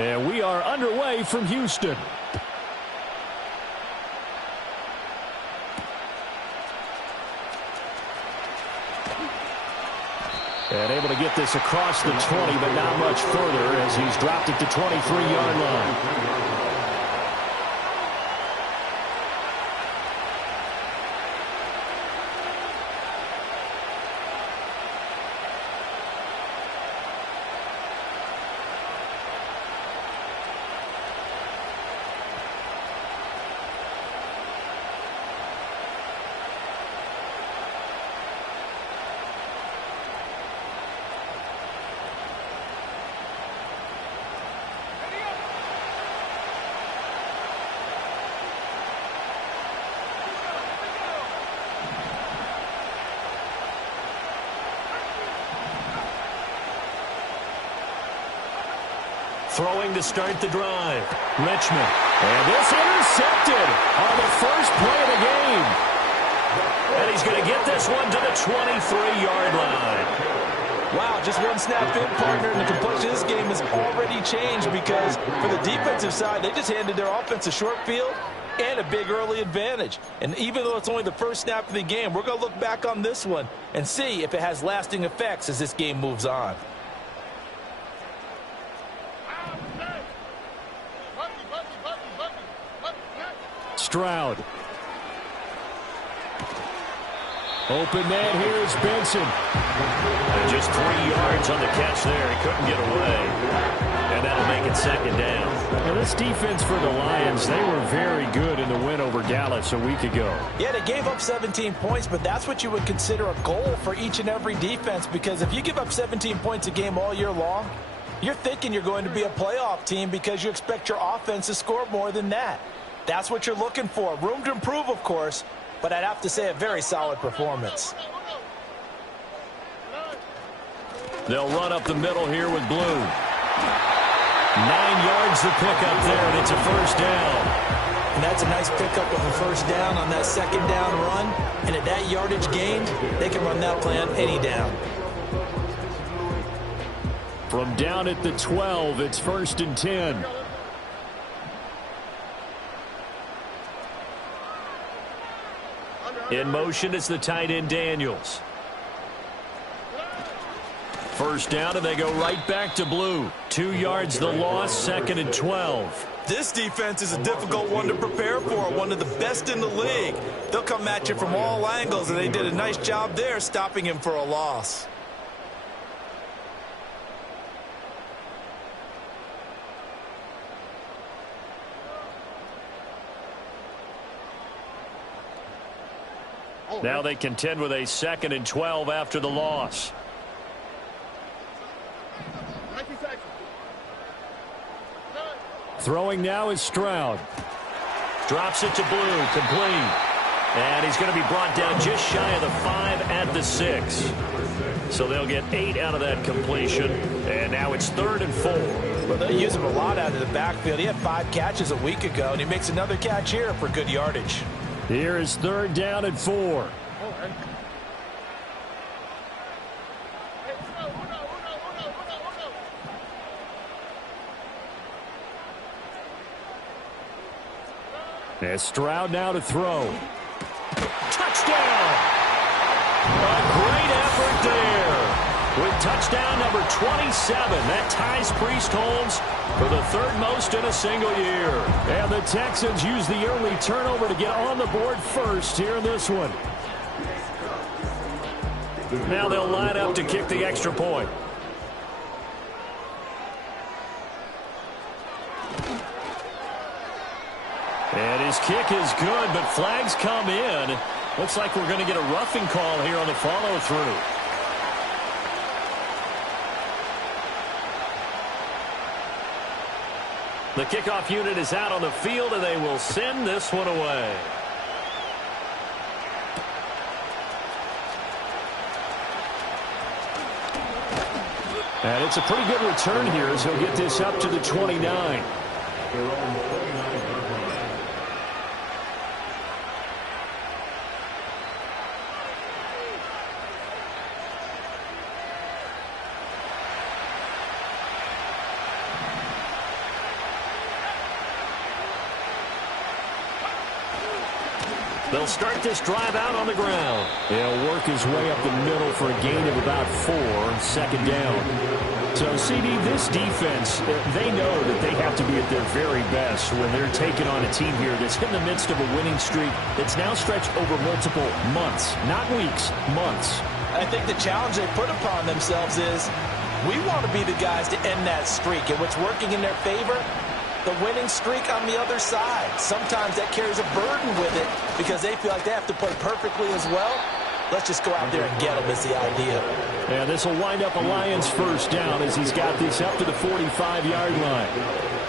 And we are underway from Houston. And able to get this across the 20, but not much further as he's dropped it to 23-yard line. Throwing to start the drive. Richmond. And this intercepted on the first play of the game. And he's going to get this one to the 23-yard line. Wow, just one snap in, partner, and the complexion of this game has already changed because for the defensive side, they just handed their offense a short field and a big early advantage. And even though it's only the first snap of the game, we're going to look back on this one and see if it has lasting effects as this game moves on. Stroud. Open man, here's Benson. And just 3 yards on the catch there. He couldn't get away. And that'll make it second down. Now this defense for the Lions, they were very good in the win over Dallas a week ago. Yeah, they gave up 17 points, but that's what you would consider a goal for each and every defense, because if you give up 17 points a game all year long, you're thinking you're going to be a playoff team because you expect your offense to score more than that. That's what you're looking for. Room to improve, of course, but I'd have to say a very solid performance. They'll run up the middle here with Blue. 9 yards to pick up there, and it's a first down. And that's a nice pickup of a first down on that second down run. And at that yardage gained, they can run that play on any down. From down at the 12, it's 1st and 10. In motion is the tight end Daniels. First down, and they go right back to Blue. 2 yards the loss, 2nd and 12. This defense is a difficult one to prepare for, one of the best in the league. They'll come at you from all angles, and they did a nice job there stopping him for a loss. Now they contend with a 2nd and 12 after the loss. Throwing now is Stroud. Drops it to Blue, complete. And he's going to be brought down just shy of the 5 at the 6. So they'll get 8 out of that completion. And now it's 3rd and 4. Well, they'll use him a lot out of the backfield. He had 5 catches a week ago, and he makes another catch here for good yardage. Here is 3rd down and 4. As Stroud now to throw. Touchdown! A great effort there. With touchdown number 27, that ties Priest Holmes for the 3rd most in a single year. And the Texans use the early turnover to get on the board first here in this one. Now they'll line up to kick the extra point. And his kick is good, but flags come in. Looks like we're going to get a roughing call here on the follow-through. The kickoff unit is out on the field, and they will send this one away. And it's a pretty good return here as he'll get this up to the 29. They'll start this drive out on the ground. He'll work his way up the middle for a gain of about 4, second down. So, CD, this defense, they know that they have to be at their very best when they're taking on a team here that's in the midst of a winning streak that's now stretched over multiple months, not weeks, months. I think the challenge they put upon themselves is we want to be the guys to end that streak, and what's working in their favor, the winning streak on the other side. Sometimes that carries a burden with it because they feel like they have to play perfectly as well. Let's just go out there and get them is the idea. And this will wind up a Lions first down as he's got this up to the 45-yard line.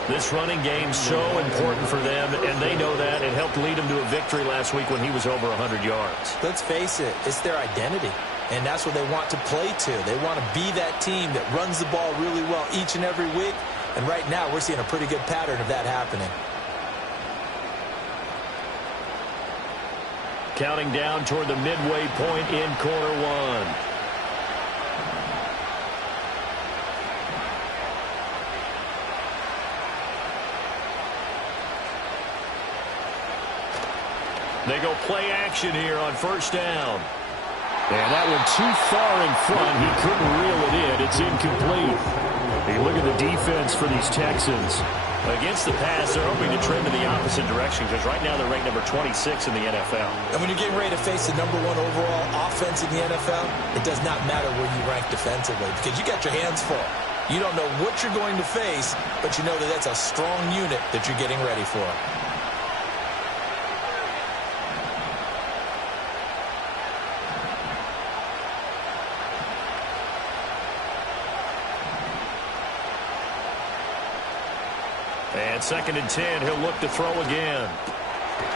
This running game's so important for them, and they know that. It helped lead them to a victory last week when he was over 100 yards. Let's face it, it's their identity, and that's what they want to play to. They want to be that team that runs the ball really well each and every week, and right now we're seeing a pretty good pattern of that happening. Counting down toward the midway point in quarter one. They go play action here on first down. And that went too far in front. He couldn't reel it in. It's incomplete. Hey, look at the defense for these Texans. Against the pass, they're hoping to trend in the opposite direction because right now they're ranked number 26 in the NFL. And when you're getting ready to face the #1 overall offense in the NFL, it does not matter where you rank defensively because you got your hands full. You don't know what you're going to face, but you know that that's a strong unit that you're getting ready for. And 2nd and 10, he'll look to throw again.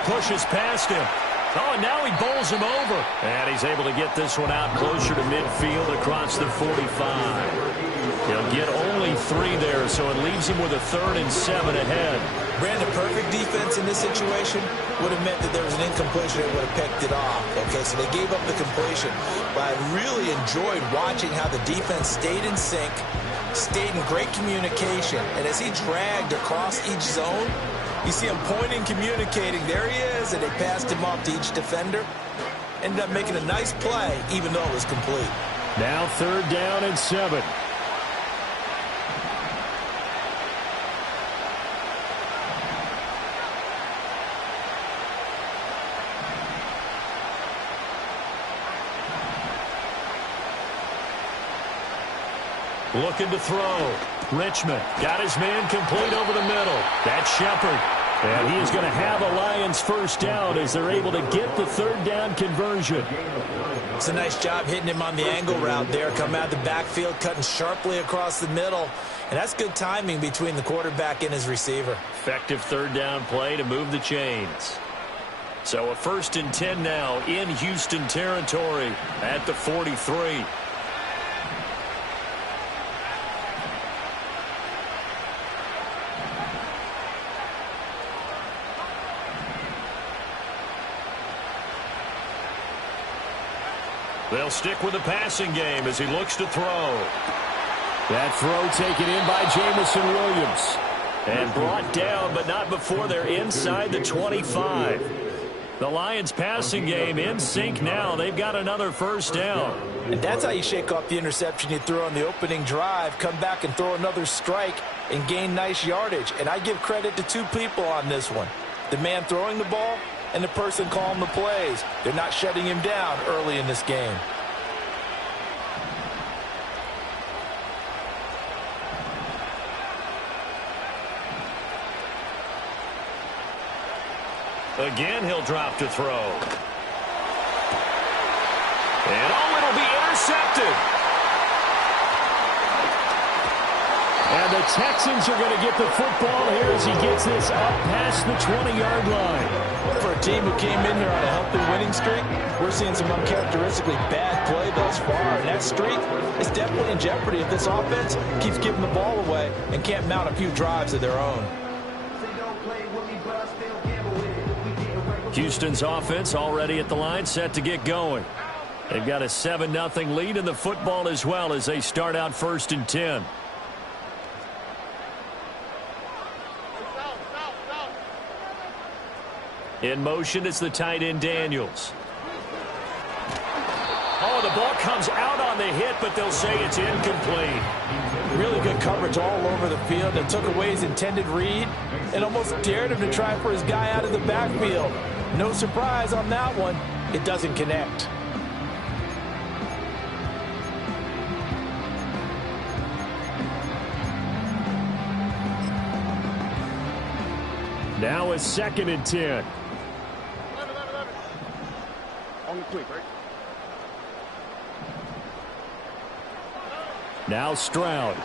Pushes past him. Oh, and now he bowls him over. And he's able to get this one out closer to midfield across the 45. He'll get only 3 there, so it leaves him with a 3rd and 7 ahead. Brandon, perfect defense in this situation would have meant that there was an incompletion that would have picked it off. Okay, so they gave up the completion. But I really enjoyed watching how the defense stayed in sync, stayed in great communication, and as he dragged across each zone, you see him pointing, communicating. There he is, and they passed him off to each defender. Ended up making a nice play, even though it was complete. Now 3rd down and 7. Looking to throw. Richmond got his man complete over the middle. That's Shepard. And he is going to have a Lions first down as they're able to get the 3rd down conversion. It's a nice job hitting him on the angle route there. Come out of the backfield, cutting sharply across the middle. And that's good timing between the quarterback and his receiver. Effective 3rd down play to move the chains. So a 1st and 10 now in Houston territory at the 43. They'll stick with the passing game as he looks to throw. That throw taken in by Jamison Williams. And brought down, but not before they're inside the 25. The Lions passing game in sync now. They've got another first down. And that's how you shake off the interception you threw on the opening drive. Come back and throw another strike and gain nice yardage. And I give credit to 2 people on this one. The man throwing the ball and the person calling the plays. They're not shutting him down early in this game. Again, he'll drop to throw. And oh, it'll be intercepted. And the Texans are going to get the football here as he gets this up past the 20-yard line. For a team who came in there on a healthy winning streak, we're seeing some uncharacteristically bad play thus far. And that streak is definitely in jeopardy if this offense keeps giving the ball away and can't mount a few drives of their own. Houston's offense already at the line, set to get going. They've got a 7-0 lead in the football as well as they start out 1st and 10. In motion is the tight end Daniels. Oh, the ball comes out on the hit, but they'll say it's incomplete. Really good coverage all over the field. It took away his intended read and almost dared him to try for his guy out of the backfield. No surprise on that one. It doesn't connect. Now a 2nd and 10. On the quick, right? Now Stroud.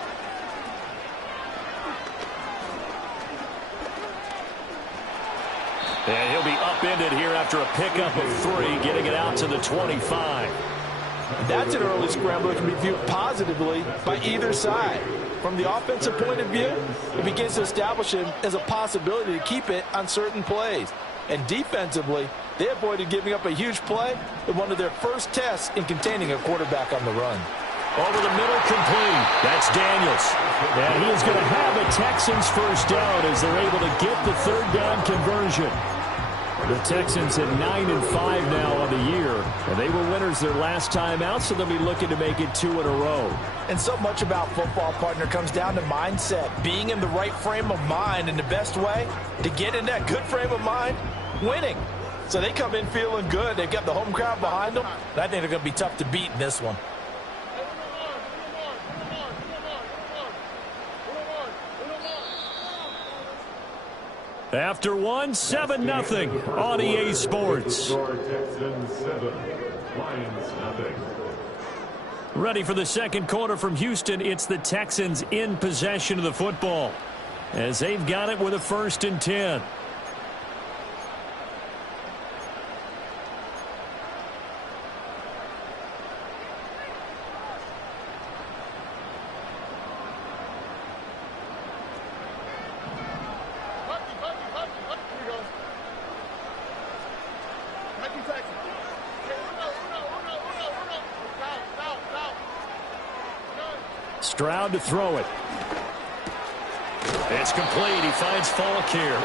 And he'll be upended here after a pickup of 3, getting it out to the 25. That's an early scramble that can be viewed positively by either side. From the offensive point of view, it begins to establish him as a possibility to keep it on certain plays. And defensively, they avoided giving up a huge play in one of their first tests in containing a quarterback on the run. Over the middle, complete. That's Daniels. And he is going to have a Texans first down as they're able to get the 3rd down conversion. The Texans at 9-5 now on the year. And they were winners their last time out, so they'll be looking to make it 2 in a row. And so much about football, partner, comes down to mindset. Being in the right frame of mind, and the best way to get in that good frame of mind, winning. So they come in feeling good. They've got the home crowd behind them. And I think they're going to be tough to beat in this one. After 1, 7-0 on EA Sports. Ready for the second quarter from Houston. It's the Texans in possession of the football as they've got it with a 1st and 10. Stroud to throw it. It's complete. He finds Falk here.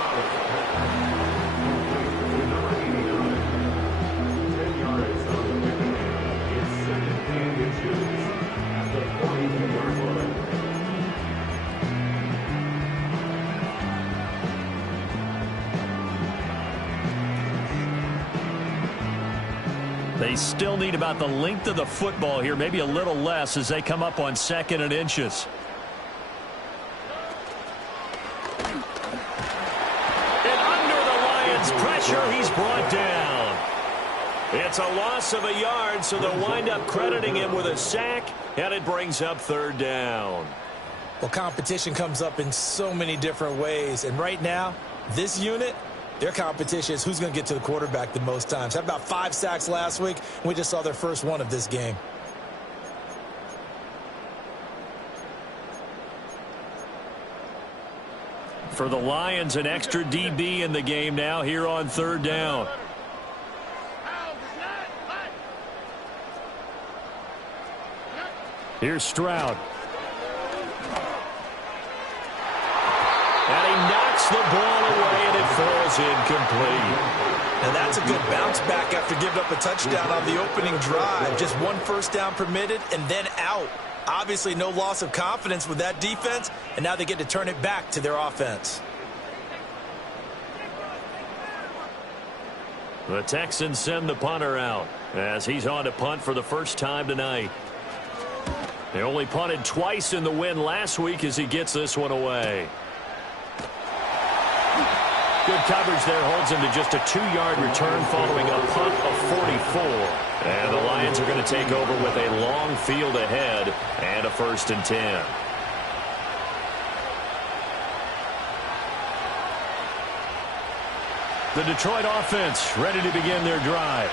They still need about the length of the football here, maybe a little less as they come up on 2nd and inches. And under the Lions' pressure, he's brought down. It's a loss of a yard, so they'll wind up crediting him with a sack, and it brings up 3rd down. Well, competition comes up in so many different ways. And right now, this unit, their competition is who's going to get to the quarterback the most times. Had about 5 sacks last week. We just saw their first one of this game. For the Lions, an extra DB in the game now here on 3rd down. Here's Stroud. And he knocks the ball away, and it falls incomplete. And that's a good bounce back after giving up a touchdown on the opening drive. Just 1 first down permitted and then out. Obviously no loss of confidence with that defense, and now they get to turn it back to their offense. The Texans send the punter out as he's on to punt for the first time tonight. They only punted twice in the win last week as he gets this one away. Good coverage there holds him to just a 2-yard return following a punt of 44. And the Lions are going to take over with a long field ahead and a 1st and 10. The Detroit offense ready to begin their drive.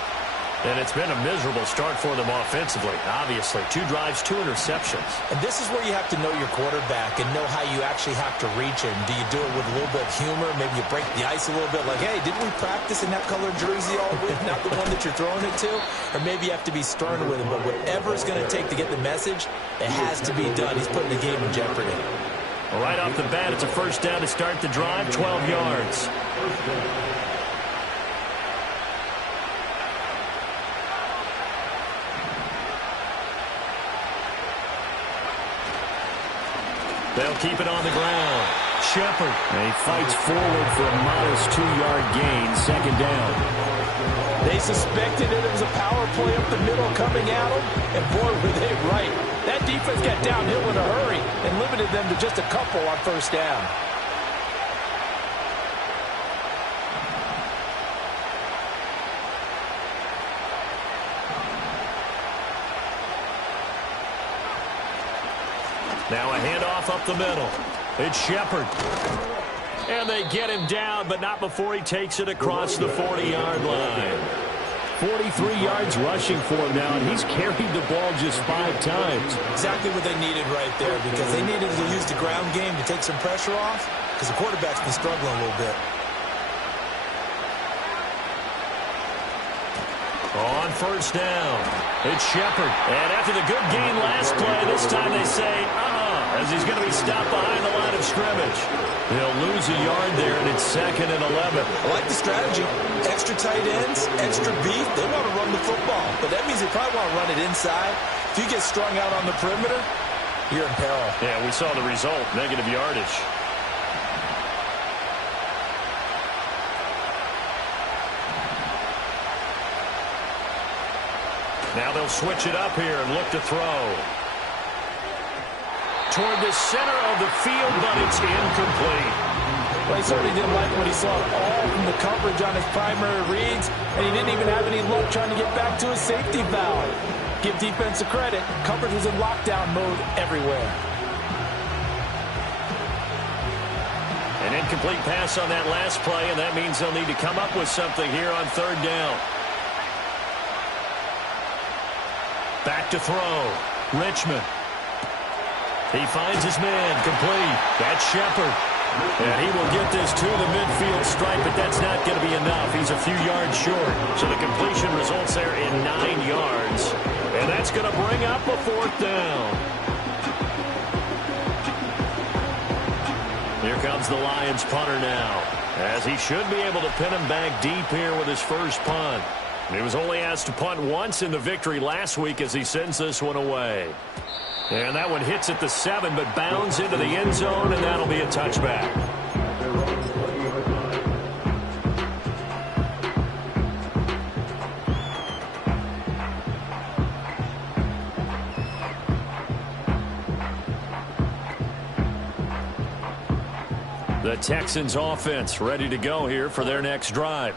And it's been a miserable start for them offensively, obviously. 2 drives, 2 interceptions. And this is where you have to know your quarterback and know how you actually have to reach him. Do you do it with a little bit of humor? Maybe you break the ice a little bit like, hey, didn't we practice in that colored jersey all week, not the one that you're throwing it to? Or maybe you have to be stern with him. But whatever it's going to take to get the message, it has to be done. He's putting the game in jeopardy. Well, right off the bat, it's a first down to start the drive, 12 yards. They'll keep it on the ground. Shepard. And he fights forward for a modest 2-yard gain, second down. They suspected it was a power play up the middle coming at them, and boy, were they right. That defense got downhill in a hurry and limited them to just a couple on first down. Now a handoff up the middle. It's Shepard. And they get him down, but not before he takes it across the 40-yard line. 43 yards rushing for him now, and he's carried the ball just 5 times. Exactly what they needed right there, because they needed to use the ground game to take some pressure off, because the quarterback's been struggling a little bit. On first down, it's Shepard. And after the good gain last play, this time they say, as he's going to be stopped behind the line of scrimmage. He'll lose a yard there, and it's 2nd and 11. I like the strategy. Extra tight ends, extra beef. They want to run the football, but that means they probably want to run it inside. If you get strung out on the perimeter, you're in peril. Yeah, we saw the result, negative yardage. Now they'll switch it up here and look to throw. Toward the center of the field, but it's incomplete. Well, he certainly didn't like what he saw all from the coverage on his primary reads, and he didn't even have any luck trying to get back to his safety valve. Give defense a credit. Coverage was in lockdown mode everywhere. An incomplete pass on that last play, and that means they'll need to come up with something here on third down. Back to throw. Richmond. He finds his man, complete. That's Shepard. And he will get this to the midfield stripe, but that's not going to be enough. He's a few yards short. So the completion results there in 9 yards. And that's going to bring up a 4th down. Here comes the Lions punter now, as he should be able to pin him back deep here with his first punt. He was only asked to punt once in the victory last week as he sends this one away. And that one hits at the 7, but bounds into the end zone, and that'll be a touchback. The Texans offense ready to go here for their next drive.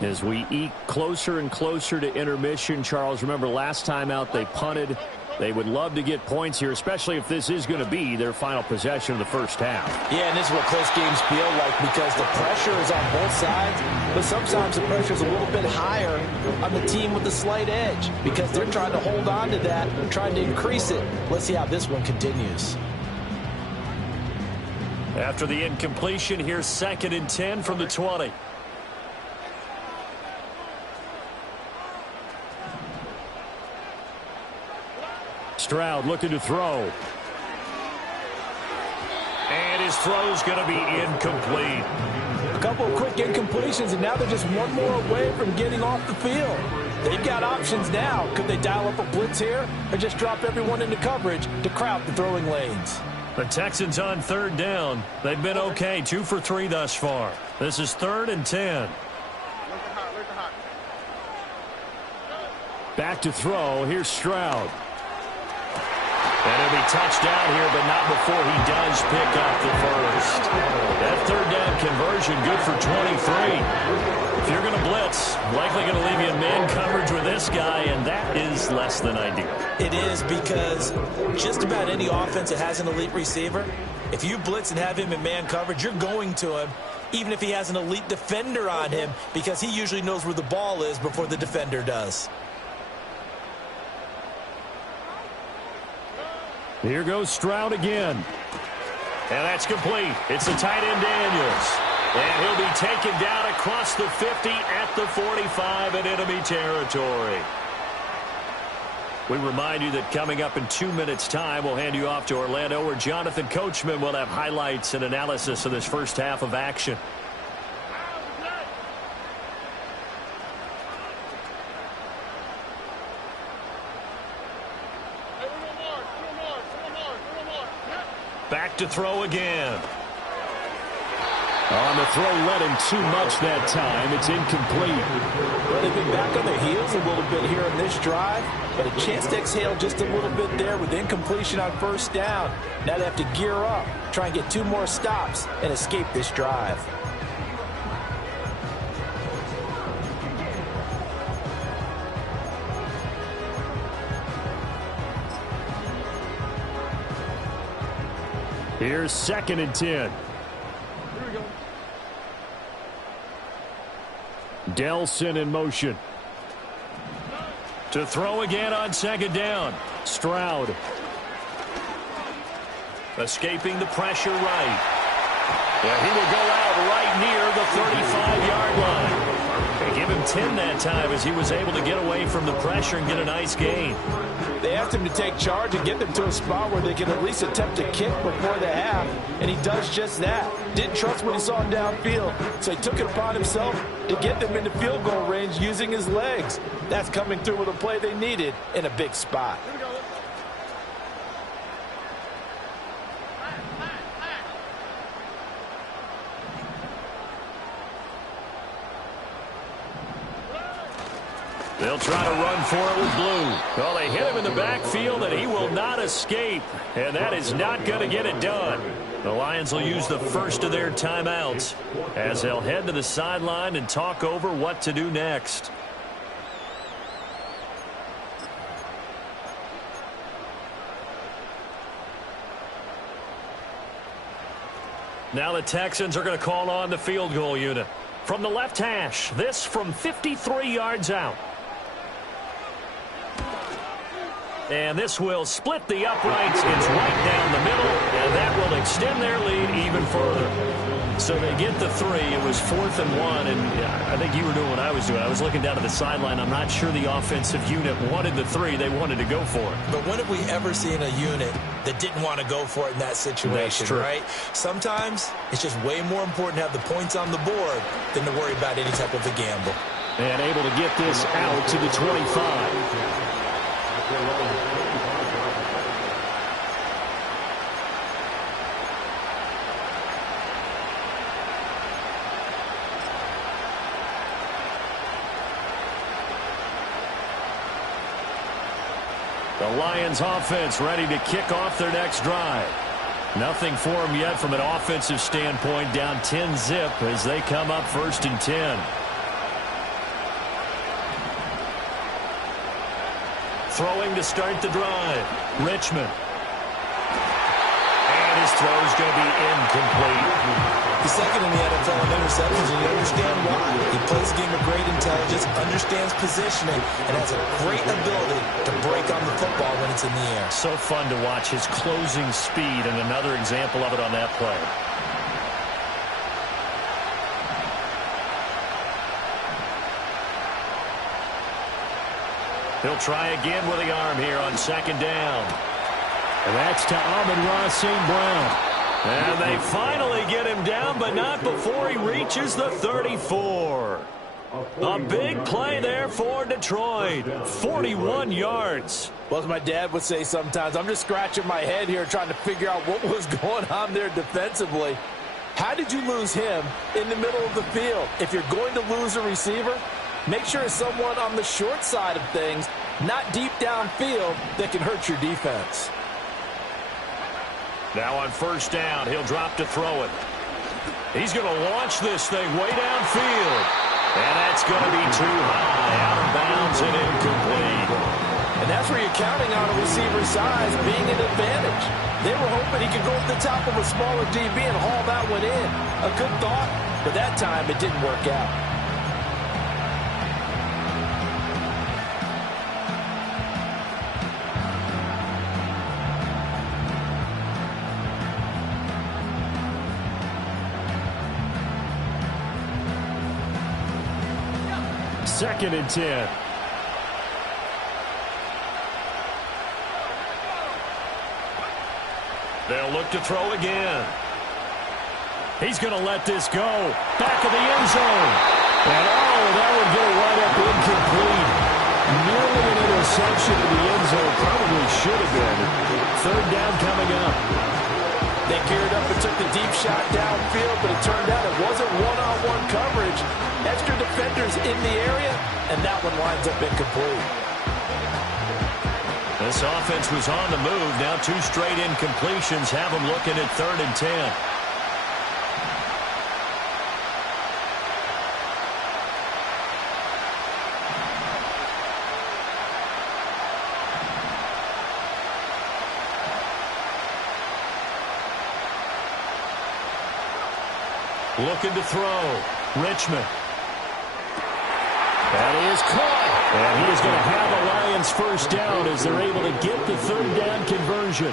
As we eke closer and closer to intermission, Charles, remember last time out they punted. They would love to get points here, especially if this is going to be their final possession of the first half. Yeah, and this is what close games feel like, because the pressure is on both sides, but sometimes the pressure is a little bit higher on the team with the slight edge, because they're trying to hold on to that, trying to increase it. Let's see how this one continues. After the incompletion, here's 2nd and 10 from the 20. Stroud looking to throw. And his throw's going to be incomplete. A couple of quick incompletions, and now they're just one more away from getting off the field. They've got options now. Could they dial up a blitz here, or just drop everyone into coverage to crowd the throwing lanes? The Texans on third down. They've been okay, 2 for 3 thus far. This is 3rd and 10. Back to throw. Here's Stroud. And he'll be touched down here, but not before he does pick up the first. That third down conversion, good for 23. If you're going to blitz, likely going to leave you in man coverage with this guy, and that is less than ideal. It is, because just about any offense that has an elite receiver, if you blitz and have him in man coverage, you're going to him, even if he has an elite defender on him, because he usually knows where the ball is before the defender does. Here goes Stroud again. And that's complete. It's the tight end Daniels. And he'll be taken down across the 50 at the 45 in enemy territory. We remind you that coming up in 2 minutes' time, we'll hand you off to Orlando, where Jonathan Coachman will have highlights and analysis of this first half of action. Back to throw again. On the throw, led him too much that time. It's incomplete. Well, they've been back on their heels a little bit here in this drive, but a chance to exhale just a little bit there with incompletion on first down. Now they have to gear up, try and get 2 more stops, and escape this drive. Here's 2nd and 10. Delson in motion. To throw again on 2nd down. Stroud. Escaping the pressure right. Yeah, he will go out right near the 35-yard line. They give him 10 that time as he was able to get away from the pressure and get a nice gain. They asked him to take charge and get them to a spot where they can at least attempt to kick before the half, and he does just that. Didn't trust what he saw downfield, so he took it upon himself to get them into field goal range using his legs. That's coming through with a play they needed in a big spot. They'll try to run for it with Blue. Well, they hit him in the backfield, and he will not escape. And that is not going to get it done. The Lions will use the first of their timeouts as they'll head to the sideline and talk over what to do next. Now the Texans are going to call on the field goal unit. From the left hash, this from 53 yards out. And this will split the uprights. It's right down the middle, and that will extend their lead even further. So they get the 3. It was 4th and 1, and I think you were doing what I was doing. I was looking down at the sideline. I'm not sure the offensive unit wanted the 3. They wanted to go for it. But when have we ever seen a unit that didn't want to go for it in that situation, right? Sometimes it's just way more important to have the points on the board than to worry about any type of a gamble. And able to get this out to the 25. The Lions offense ready to kick off their next drive. Nothing for them yet from an offensive standpoint, down 10-zip as they come up 1st and 10. Throwing to start the drive. Richmond. And his throw is going to be incomplete. He's second in the NFL in interceptions, and you understand why. He plays a game of great intelligence, understands positioning, and has a great ability to break on the football when it's in the air. So fun to watch his closing speed, and another example of it on that play. He'll try again with the arm here on 2nd down. And that's to Amon-Ra St. Brown. And they finally get him down, but not before he reaches the 34. A big play there for Detroit. 41 yards. Well, as my dad would say sometimes, I'm just scratching my head here trying to figure out what was going on there defensively. How did you lose him in the middle of the field? If you're going to lose a receiver, make sure it's someone on the short side of things, not deep downfield, that can hurt your defense. Now on 1st down, he'll drop to throw it. He's going to launch this thing way downfield. And that's going to be too high, out of bounds and incomplete. And that's where you're counting on a receiver's size being an advantage. They were hoping he could go up the top of a smaller DB and haul that one in. A good thought, but that time it didn't work out. Second and 10. They'll look to throw again. He's going to let this go. Back of the end zone. And that would go right up incomplete. Nearly an interception in the end zone. Probably should have been. 3rd down coming up. They shot downfield, but it turned out it wasn't one-on-one coverage. Extra defenders in the area, and that one winds up incomplete. This offense was on the move. Now 2 straight incompletions have them looking at 3rd and 10. Looking to throw. Richmond. And he is caught. And he is going to have the Lions first down as they're able to get the 3rd down conversion.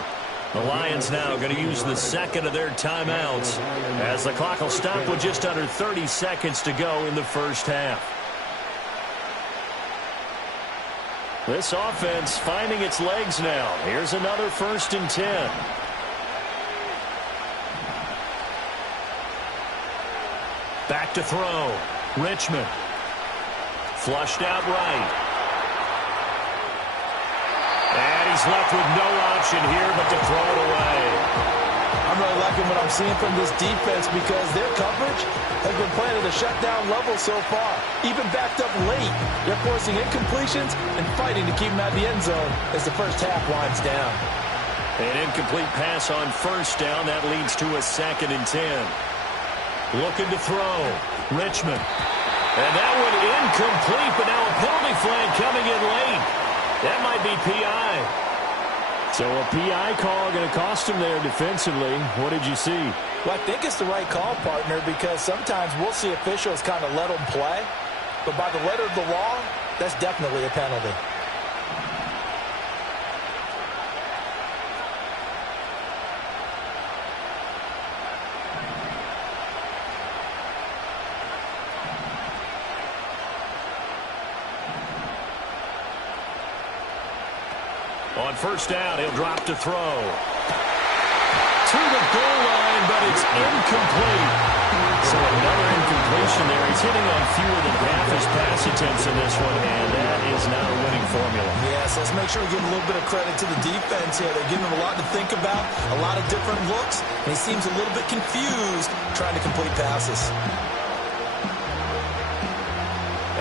The Lions now going to use the second of their timeouts as the clock will stop with just under 30 seconds to go in the first half. This offense finding its legs now. Here's another 1st and 10. Back to throw. Richmond. Flushed out right. And he's left with no option here but to throw it away. I'm really liking what I'm seeing from this defense because their coverage has been playing at a shutdown level so far. Even backed up late, they're forcing incompletions and fighting to keep them out of the end zone as the first half winds down. An incomplete pass on 1st down. That leads to a 2nd and 10. Looking to throw. Richmond. And that one incomplete, but now a penalty flag coming in late. That might be P.I. So a P.I. call going to cost him there defensively. What did you see? Well, I think it's the right call, partner, because sometimes we'll see officials kind of let them play. But by the letter of the law, that's definitely a penalty. On 1st down, he'll drop to throw. To the goal line, but it's incomplete. So another incompletion there. He's hitting on fewer than half his pass attempts in this one, and that is not a winning formula. Yes, let's make sure we give a little bit of credit to the defense here. They're giving him a lot to think about, a lot of different looks, and he seems a little bit confused trying to complete passes.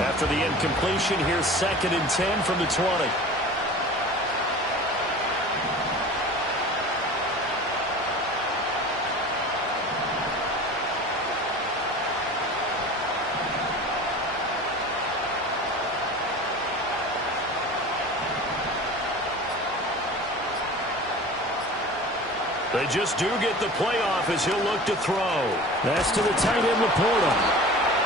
After the incompletion, here's 2nd and 10 from the 20. They just do get the playoff as he'll look to throw. That's to the tight end, Laporta.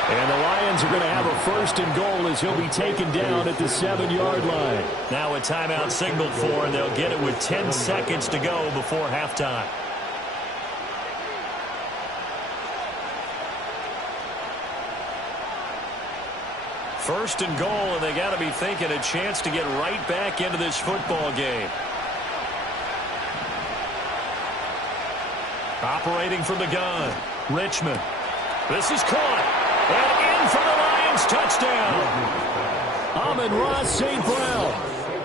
And the Lions are going to have a 1st and goal as he'll be taken down at the 7-yard line. Now a timeout signaled for, and they'll get it with 10 seconds to go before halftime. First and goal, and they got to be thinking a chance to get right back into this football game. Operating from the gun, Richmond. This is caught. And in for the Lions, touchdown. Amon-Ra St. Brown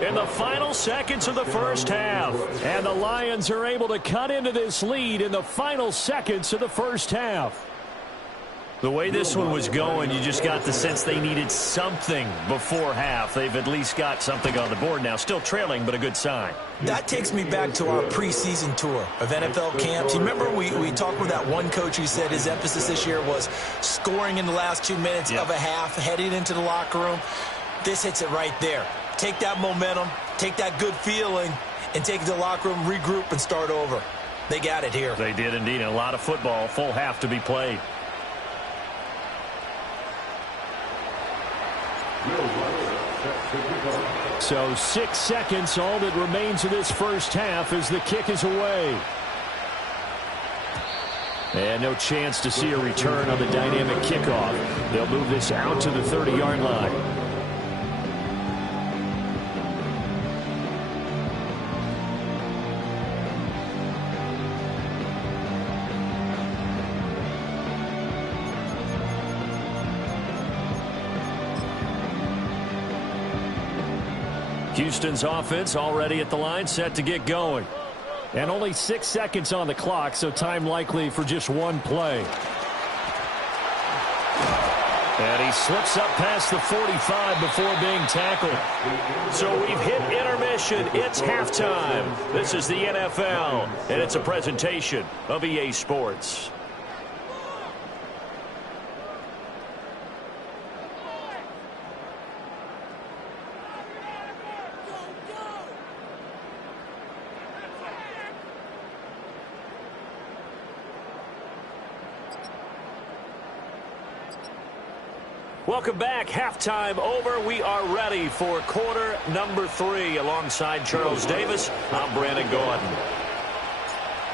in the final seconds of the first half. And the Lions are able to cut into this lead in the final seconds of the first half. The way this one was going, you just got the sense they needed something before half. They've at least got something on the board now. Still trailing, but a good sign. That takes me back to our preseason tour of NFL camps. You remember we talked with that one coach who said his emphasis this year was scoring in the last 2 minutes of a half, heading into the locker room. This hits it right there. Take that momentum, take that good feeling, and take it to the locker room, regroup, and start over. They got it here. They did indeed. A lot of football, full half to be played. So 6 seconds, all that remains of this first half as the kick is away. And no chance to see a return on the dynamic kickoff. They'll move this out to the 30-yard line. Houston's offense already at the line, set to get going. And only 6 seconds on the clock, so time likely for just one play. And he slips up past the 45 before being tackled. So we've hit intermission. It's halftime. This is the NFL, and it's a presentation of EA Sports. Welcome back. Halftime over. We are ready for quarter number 3. Alongside Charles Davis, I'm Brandon Gordon.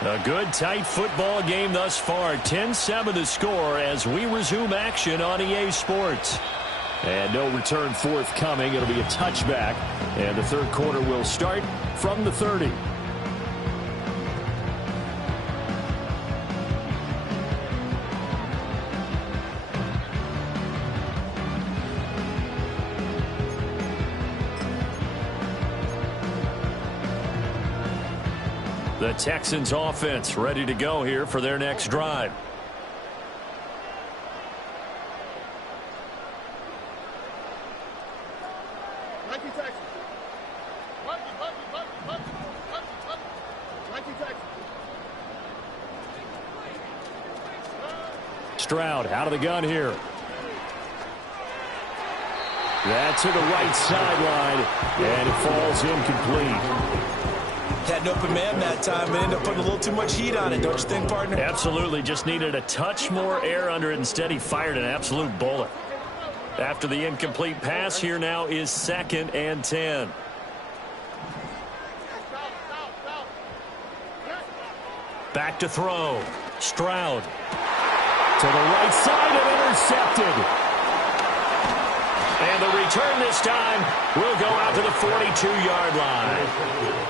A good, tight football game thus far. 10-7 to score as we resume action on EA Sports. And no return forthcoming. It'll be a touchback. And the third quarter will start from the 30. The Texans offense ready to go here for their next drive. Stroud out of the gun here. That to the right sideline, and it falls incomplete. Had an open man that time and ended up putting a little too much heat on it, don't you think, partner? Absolutely. Just needed a touch more air under it. Instead, he fired an absolute bullet. After the incomplete pass, here now is 2nd and 10. Back to throw. Stroud. To the right side and intercepted. And the return this time will go out to the 42-yard line.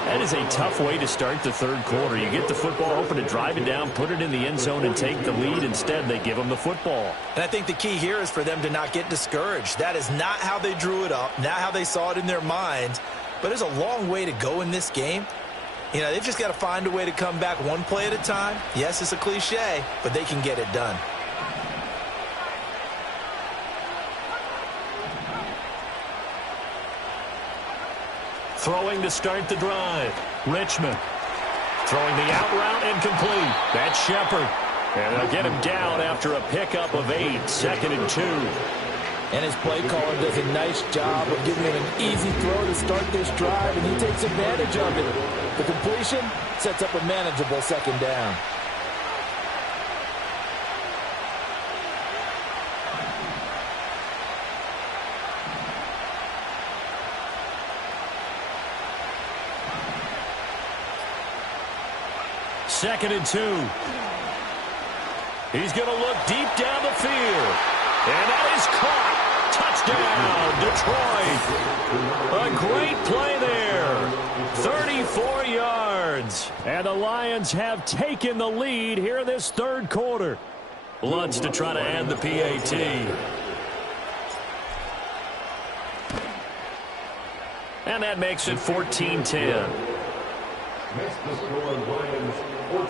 That is a tough way to start the third quarter. You get the football open to drive it down, put it in the end zone, and take the lead. Instead, they give them the football. And I think the key here is for them to not get discouraged. That is not how they drew it up, not how they saw it in their minds. But there's a long way to go in this game. You know, they've just got to find a way to come back one play at a time. Yes, it's a cliche, but they can get it done. Throwing to start the drive. Richmond. Throwing the out route incomplete. That's Shepard. And they'll get him down after a pickup of 8. 2nd and 2. And his play caller does a nice job of giving him an easy throw to start this drive, and he takes advantage of it. The completion sets up a manageable 2nd down. Second and 2. He's going to look deep down the field. And that is caught. Touchdown, Detroit. A great play there. 34 yards. And the Lions have taken the lead here in this third quarter. Lutz to try to add the PAT. And that makes it 14-10. Next to score, Lions 14,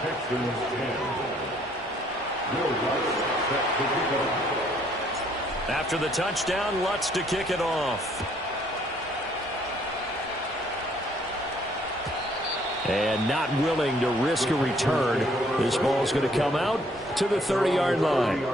Texans 10. Will Lutz set to kick off. After the touchdown, Lutz to kick it off. And not willing to risk a return. This ball's going to come out to the 30-yard line.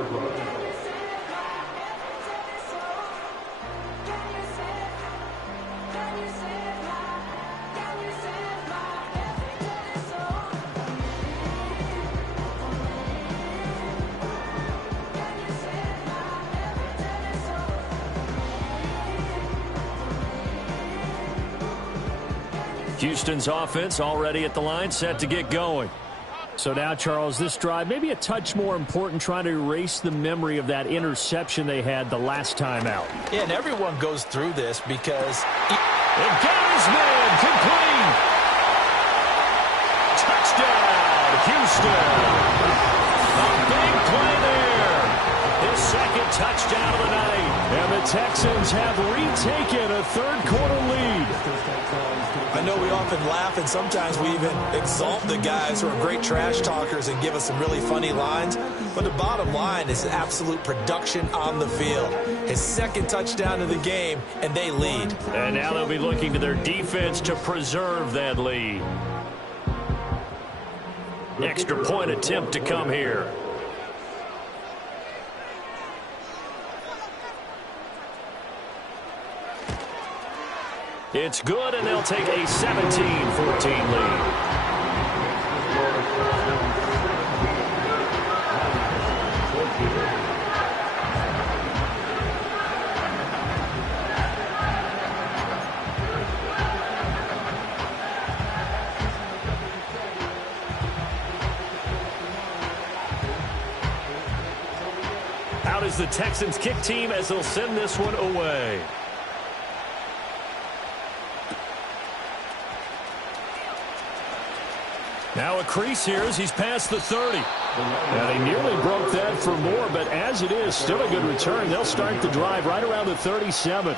Houston's offense already at the line, set to get going. So now, Charles, this drive maybe a touch more important, trying to erase the memory of that interception they had the last time out. Yeah, and everyone goes through this because... And got his man, complete! Touchdown, Houston! A big play there! His 2nd touchdown of the night. And the Texans have retaken a third-quarter lead. I I know we often laugh, and sometimes we even exalt the guys who are great trash talkers and give us some really funny lines. But the bottom line is absolute production on the field. His second touchdown of the game, and they lead. And now they'll be looking to their defense to preserve that lead. Extra point attempt to come here. It's good, and they'll take a 17-14 lead. Out is the Texans kick team as they'll send this one away. Now a crease here as he's past the 30. Now they nearly broke that for more, but as it is, still a good return. They'll start the drive right around the 37.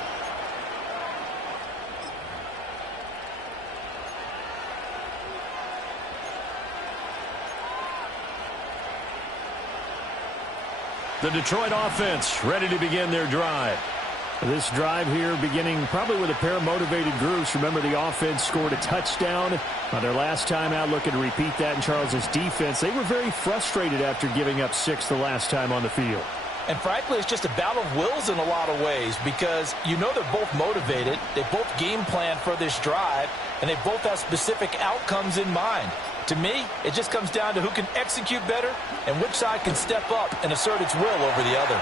The Detroit offense ready to begin their drive. This drive here beginning probably with a pair of motivated groups. Remember, the offense scored a touchdown on their last time out, looking to repeat that in Charles's defense. They were very frustrated after giving up 6 the last time on the field. And frankly, it's just a battle of wills in a lot of ways because you know they're both motivated. They both game plan for this drive, and they both have specific outcomes in mind. To me, it just comes down to who can execute better and which side can step up and assert its will over the other.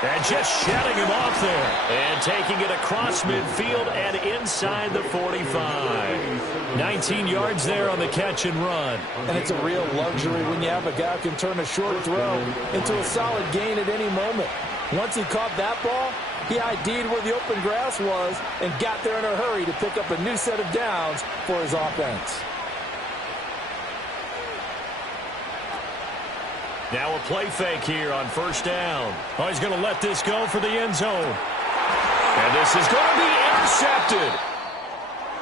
And just shutting him off there. And taking it across midfield and inside the 45. 19 yards there on the catch and run. And it's a real luxury when you have a guy who can turn a short throw into a solid gain at any moment. Once he caught that ball, he ID'd where the open grass was and got there in a hurry to pick up a new set of downs for his offense. Now a play fake here on first down. Oh, he's going to let this go for the end zone. And this is going to be intercepted.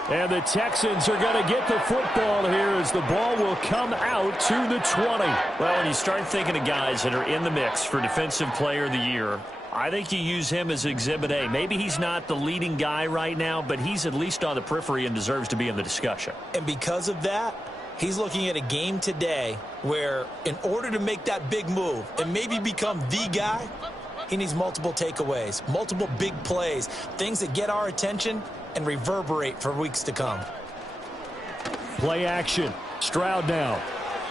And the Texans are going to get the football here as the ball will come out to the 20. Well, when you start thinking of guys that are in the mix for Defensive Player of the Year, I think you use him as Exhibit A. Maybe he's not the leading guy right now, but he's at least on the periphery and deserves to be in the discussion. And because of that, he's looking at a game today where in order to make that big move and maybe become the guy, he needs multiple takeaways, multiple big plays, things that get our attention and reverberate for weeks to come. Play action. Stroud now.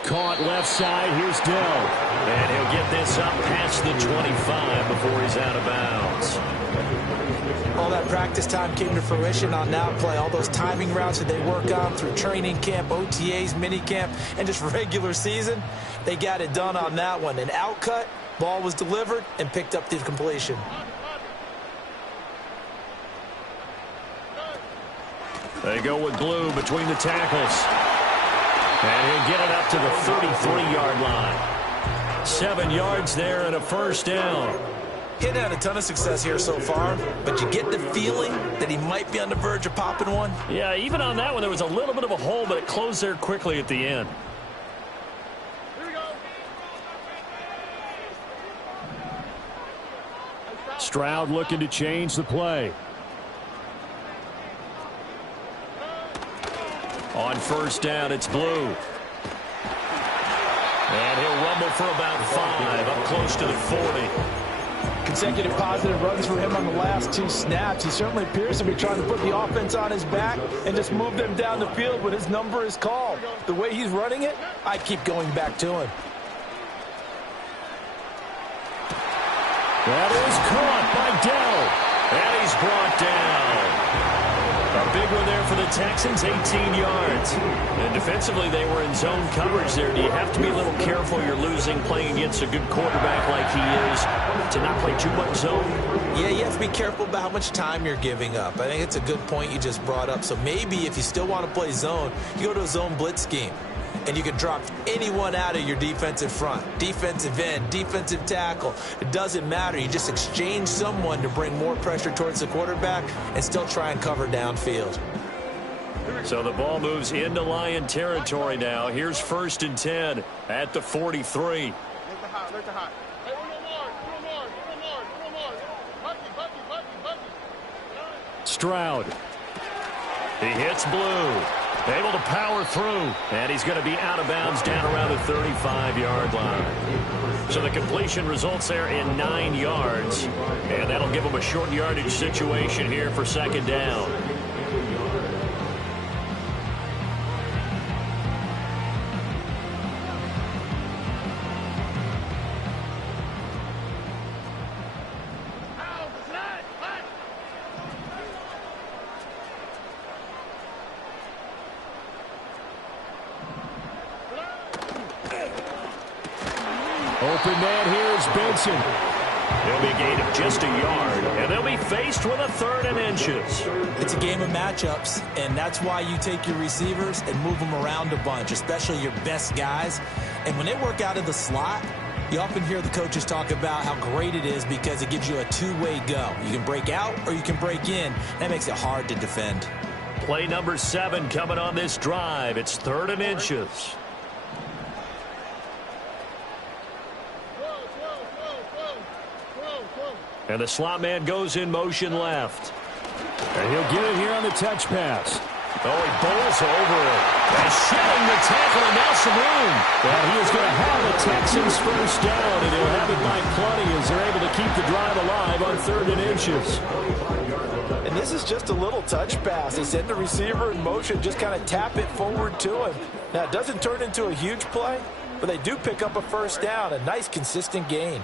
Caught left side. Here's Dell. And he'll get this up past the 25 before he's out of bounds. All that practice time came to fruition on that play. All those timing routes that they work on through training camp, OTAs, mini camp, and just regular season, they got it done on that one. An outcut, ball was delivered, and picked up the completion. They go with Blue between the tackles. And he'll get it up to the 33-yard line. 7 yards there and a first down. He hadn't had a ton of success here so far, but you get the feeling that he might be on the verge of popping one. Yeah, even on that one, there was a little bit of a hole, but it closed there quickly at the end. Here we go. Stroud looking to change the play. On first down, it's Blue. And he'll rumble for about 5, up close to the 40. Consecutive positive runs for him on the last 2 snaps. He certainly appears to be trying to put the offense on his back and just move them down the field when his number is called. The way he's running it, I keep going back to him. That is caught by Dell. And he's brought down. A big one there for the Texans, 18 yards. And defensively, they were in zone coverage there. Do you have to be a little careful you're losing playing against a good quarterback like he is to not play too much zone? Yeah, you have to be careful about how much time you're giving up. I think it's a good point you just brought up. So maybe if you still want to play zone, you go to a zone blitz scheme. And you can drop anyone out of your defensive front. Defensive end, defensive tackle. It doesn't matter. You just exchange someone to bring more pressure towards the quarterback and still try and cover downfield. So the ball moves into Lion territory now. Here's 1st and 10 at the 43. Let the hot. Hey, one more. Bucky. Stroud. He hits Blue. Able to power through. And he's going to be out of bounds down around the 35-yard line. So the completion results there in 9 yards. And that'll give him a short yardage situation here for 2nd down. Open man here is Benson. They'll be a gain of just a yard, and they'll be faced with a 3rd and inches. It's a game of matchups, and that's why you take your receivers and move them around a bunch, especially your best guys. And when they work out of the slot, you often hear the coaches talk about how great it is because it gives you a two-way go. You can break out or you can break in. That makes it hard to defend. Play number 7 coming on this drive. It's 3rd and inches. And the slot man goes in motion left. And he'll get it here on the touch pass. Oh, he bowls over it. And shedding the tackle, and now some room. And he is going to have the Texans 1st down, and he'll have it by plenty as they're able to keep the drive alive on 3rd and inches. And this is just a little touch pass. They send the receiver in motion, just kind of tap it forward to him. Now, it doesn't turn into a huge play, but they do pick up a 1st down, a nice, consistent gain.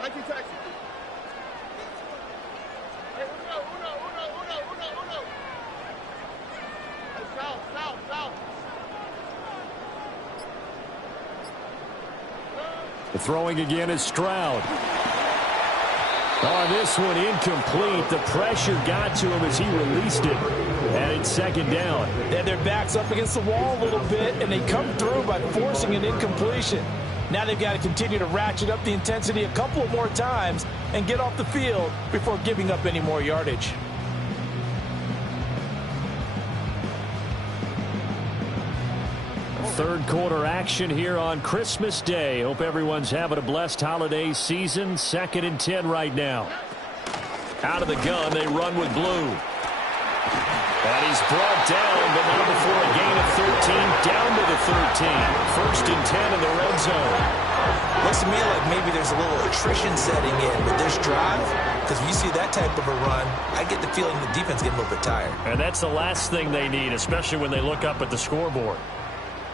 Nike Texans. Hey, uno. Hey, south. The throwing again is Stroud. Oh, this one incomplete. The pressure got to him as he released it. And it's 2nd down. Then their back's up against the wall a little bit, and they come through by forcing an incompletion. Now they've got to continue to ratchet up the intensity a couple of more times and get off the field before giving up any more yardage. Third quarter action here on Christmas Day. Hope everyone's having a blessed holiday season. 2nd and 10 right now. Out of the gun, they run with Blue. And he's brought down, but not before a gain of 13, down to the 13. 1st and 10 in the red zone. Looks to me like maybe there's a little attrition setting in with this drive, because when you see that type of a run, I get the feeling the defense getting a little bit tired. And that's the last thing they need, especially when they look up at the scoreboard.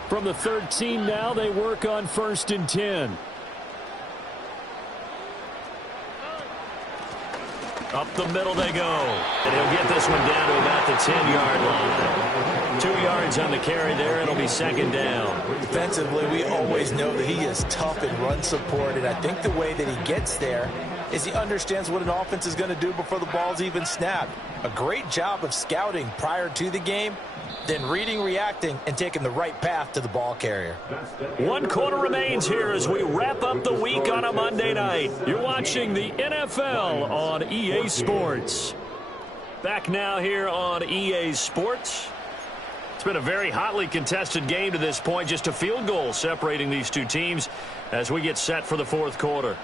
From the 13 now, they work on 1st and 10. Up the middle they go. And he'll get this one down to about the 10-yard line. 2 yards on the carry there. It'll be 2nd down. Defensively, we always know that he is tough in run support, and I think the way that he gets there is he understands what an offense is going to do before the ball's even snapped. A great job of scouting prior to the game, then reading, reacting, and taking the right path to the ball carrier. 1 quarter remains here as we wrap up the week on a Monday night. You're watching the NFL on EA Sports. Back now here on EA Sports. It's been a very hotly contested game to this point. Just a field goal separating these two teams as we get set for the 4th quarter.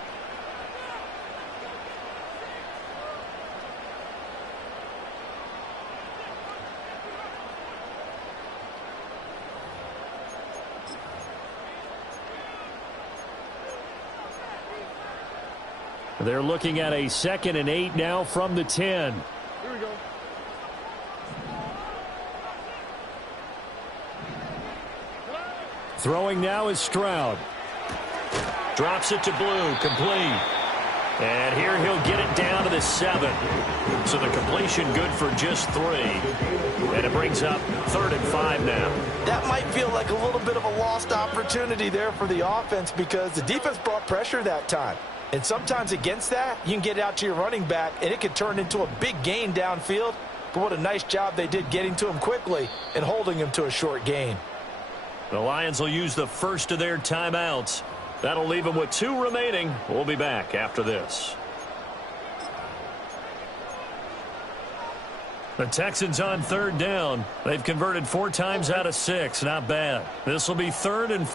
They're looking at a 2nd and 8 now from the 10. Here we go. Throwing now is Stroud. Drops it to Blue, complete. And here he'll get it down to the 7. So the completion good for just 3. And it brings up 3rd and 5 now. That might feel like a little bit of a lost opportunity there for the offense because the defense brought pressure that time. And sometimes against that, you can get out to your running back, and it can turn into a big gain downfield. But what a nice job they did getting to him quickly and holding him to a short gain. The Lions will use the first of their timeouts. That'll leave them with 2 remaining. We'll be back after this. The Texans on third down. They've converted 4 times out of 6. Not bad. This will be third and...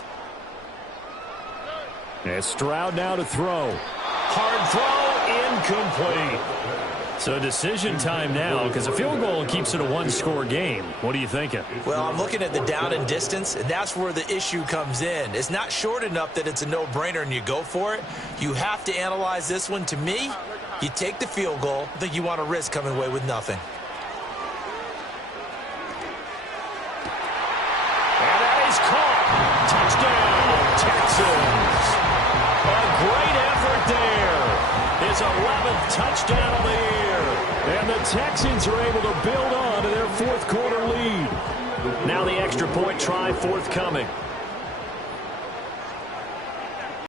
It's Stroud now to throw. Hard throw, incomplete. So decision time now, because a field goal keeps it a one-score game. What are you thinking? Well, I'm looking at the down and distance, and that's where the issue comes in. It's not short enough that it's a no-brainer and you go for it. You have to analyze this one. To me, you take the field goal. I think you want to risk coming away with nothing. And that is caught. Touchdown, Texans. A great effort there. His 11th touchdown of the year. And the Texans are able to build on to their fourth quarter lead. Now the extra point try forthcoming.